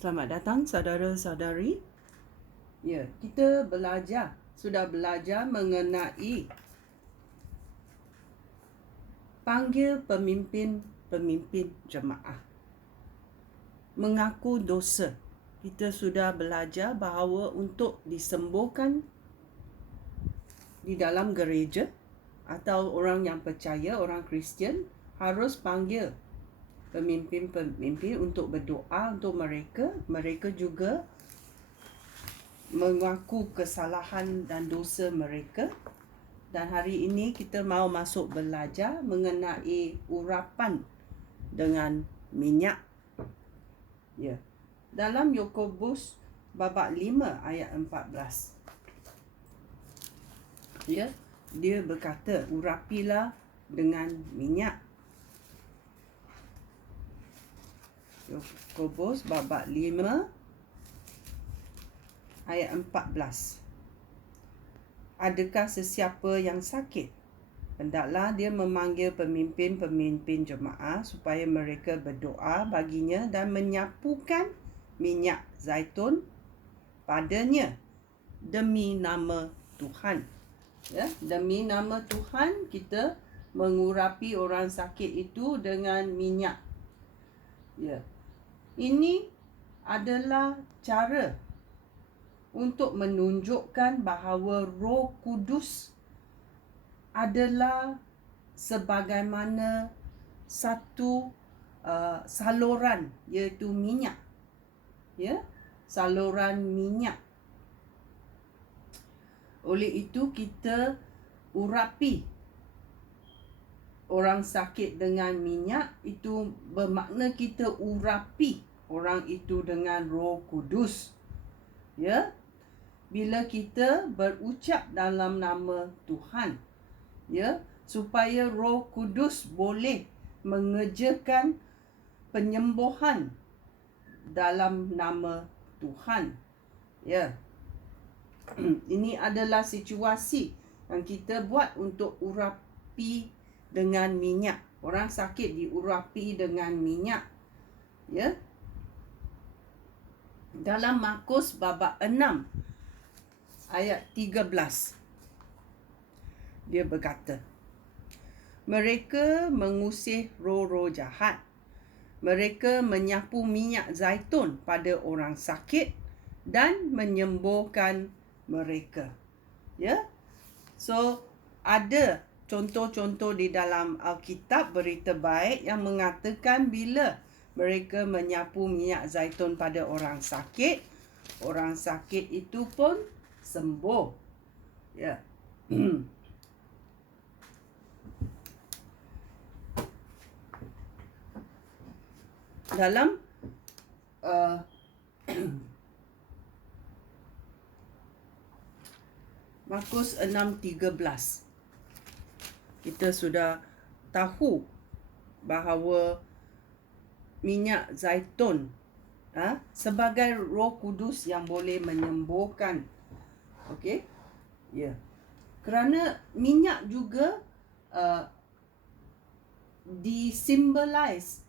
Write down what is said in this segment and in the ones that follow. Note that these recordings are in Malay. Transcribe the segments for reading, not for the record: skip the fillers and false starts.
Selamat datang saudara-saudari. Ya, kita sudah belajar mengenai panggil pemimpin jemaah. Mengaku dosa. Kita sudah belajar bahawa untuk disembuhkan di dalam gereja atau orang yang percaya, orang Kristian harus panggil pemimpin-pemimpin untuk berdoa untuk mereka. Mereka juga mengaku kesalahan dan dosa mereka. Dan hari ini kita mau masuk belajar mengenai urapan dengan minyak. Ya. Dalam Yakobus babak 5 ayat 14. Ya, dia berkata, urapilah dengan minyak. Yakobus babak 5 ayat 14. Adakah sesiapa yang sakit? Hendaklah dia memanggil pemimpin-pemimpin jemaah supaya mereka berdoa baginya dan menyapukan minyak zaitun padanya demi nama Tuhan. Ya, demi nama Tuhan kita mengurapi orang sakit itu dengan minyak. Ya. Ini adalah cara untuk menunjukkan bahawa Roh Kudus adalah sebagaimana satu saluran, iaitu minyak. Ya, saluran minyak. Oleh itu kita urapi orang sakit dengan minyak, itu bermakna kita urapi orang itu dengan Roh Kudus. Ya, bila kita berucap dalam nama Tuhan, ya, supaya Roh Kudus boleh mengerjakan penyembuhan dalam nama Tuhan. Ya. Ini adalah situasi yang kita buat untuk urapi dengan minyak. Orang sakit diurapi dengan minyak. Ya. Dalam Markus babak 6 ayat 13. Dia berkata, mereka mengusir roh-roh jahat. Mereka menyapu minyak zaitun pada orang sakit dan menyembuhkan mereka. Ya. So, ada contoh-contoh di dalam Alkitab berita baik yang mengatakan bila mereka menyapu minyak zaitun pada orang sakit itu pun sembuh. Ya. Dalam Markus 6:13 kita sudah tahu bahawa minyak zaitun sebagai Roh Kudus yang boleh menyembuhkan. Okey? Ya. Kerana minyak juga disimbolize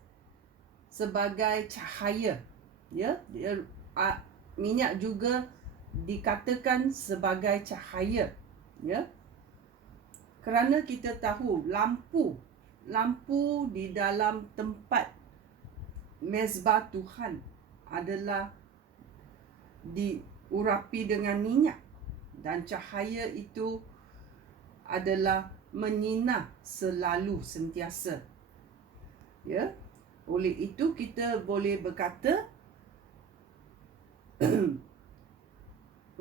sebagai cahaya. Ya, minyak juga dikatakan sebagai cahaya. Ya. Kerana kita tahu lampu di dalam tempat mezbah Tuhan adalah diurapi dengan minyak, dan cahaya itu adalah menyinar selalu sentiasa. Ya. Oleh itu kita boleh berkata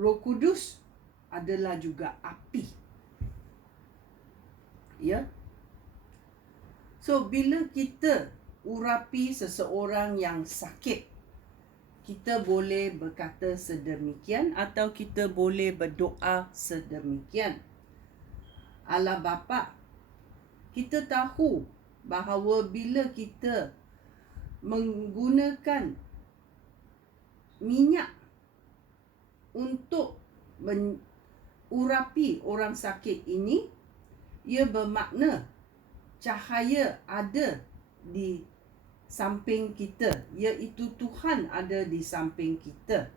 Roh Kudus adalah juga api. Ya. So bila kita urapi seseorang yang sakit, kita boleh berkata sedemikian atau kita boleh berdoa sedemikian. Allah Bapa, kita tahu bahawa bila kita menggunakan minyak untuk mengurapi orang sakit ini, ia bermakna cahaya ada di samping kita, iaitu Tuhan ada di samping kita.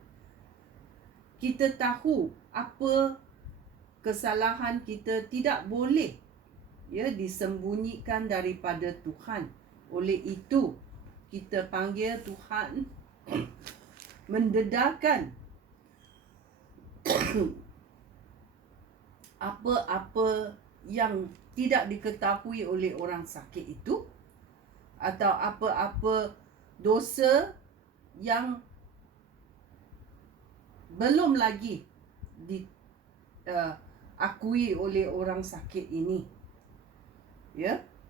Kita tahu apa kesalahan kita tidak boleh disembunyikan daripada Tuhan. Oleh itu, kita panggil Tuhan mendedarkan apa-apa yang tidak diketahui oleh orang sakit itu, atau apa-apa dosa yang belum lagi diakui oleh orang sakit ini,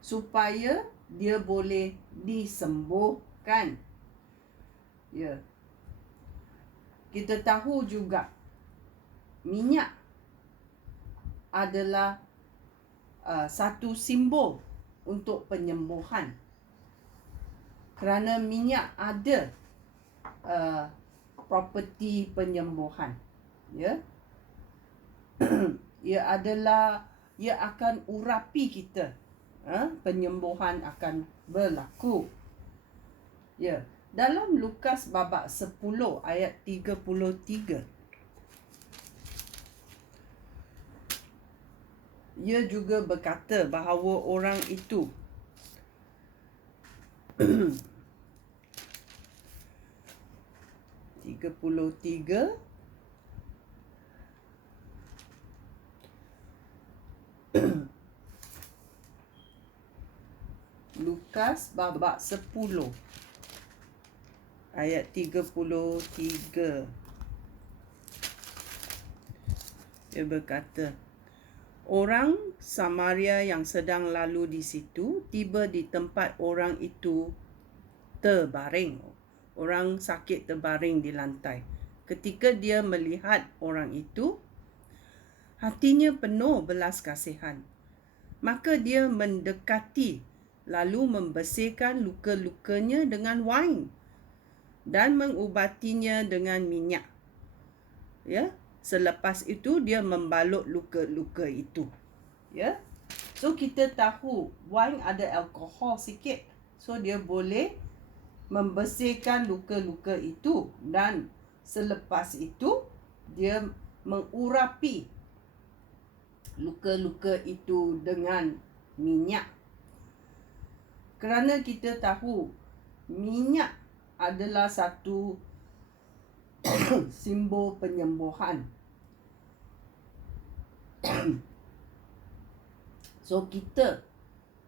supaya dia boleh disembuhkan. Kita tahu juga minyak adalah satu simbol untuk penyembuhan, kerana minyak ada properti penyembuhan. Ia akan urapi kita. Penyembuhan akan berlaku. Dalam Lukas babak 10 ayat 33, ia juga berkata bahawa orang itu Lukas babak 10 ayat 33. Dia berkata, orang Samaria yang sedang lalu di situ tiba di tempat orang itu terbaring. Orang sakit terbaring di lantai. Ketika dia melihat orang itu, hatinya penuh belas kasihan. Maka dia mendekati, lalu membersihkan luka-lukanya dengan wain dan mengubatinya dengan minyak. Selepas itu dia membalut luka-luka itu. So kita tahu wain ada alkohol sikit, so dia boleh membersihkan luka-luka itu, dan selepas itu dia mengurapi luka-luka itu dengan minyak. Kerana kita tahu minyak adalah satu simbol penyembuhan. So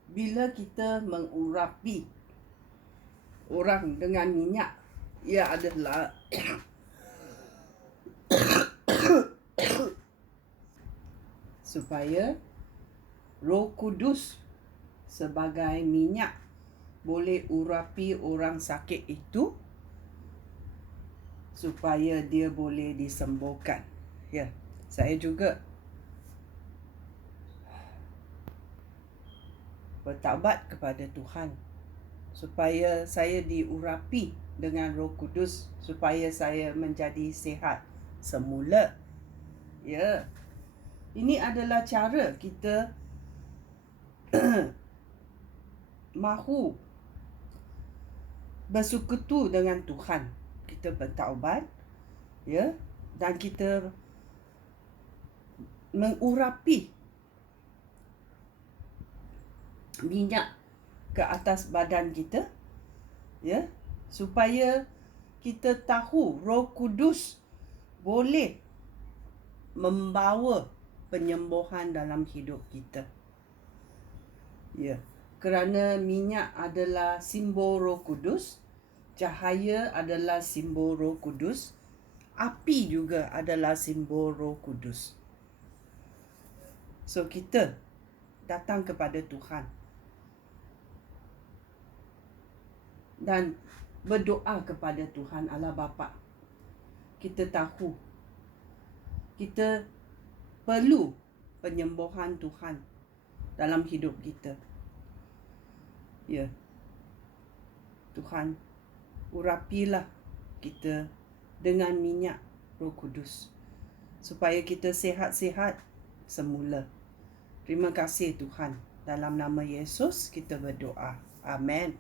bila kita mengurapi orang dengan minyak, ia adalah supaya Roh Kudus sebagai minyak boleh urapi orang sakit itu, supaya dia boleh disembuhkan. Saya juga bertaubat kepada Tuhan supaya saya diurapi dengan Roh Kudus, supaya saya menjadi sihat semula. Ini adalah cara kita mahu bersekutu dengan Tuhan. Kita bertaubat, dan kita mengurapi minyak ke atas badan kita, supaya kita tahu Roh Kudus boleh membawa penyembuhan dalam hidup kita. Kerana minyak adalah simbol Roh Kudus, cahaya adalah simbol Roh Kudus, api juga adalah simbol Roh Kudus. So kita datang kepada Tuhan dan berdoa kepada Tuhan Allah Bapa. Kita tahu kita perlu penyembuhan Tuhan dalam hidup kita. Tuhan, urapilah kita dengan minyak Roh Kudus supaya kita sihat-sihat semula. Terima kasih Tuhan. Dalam nama Yesus kita berdoa. Amen.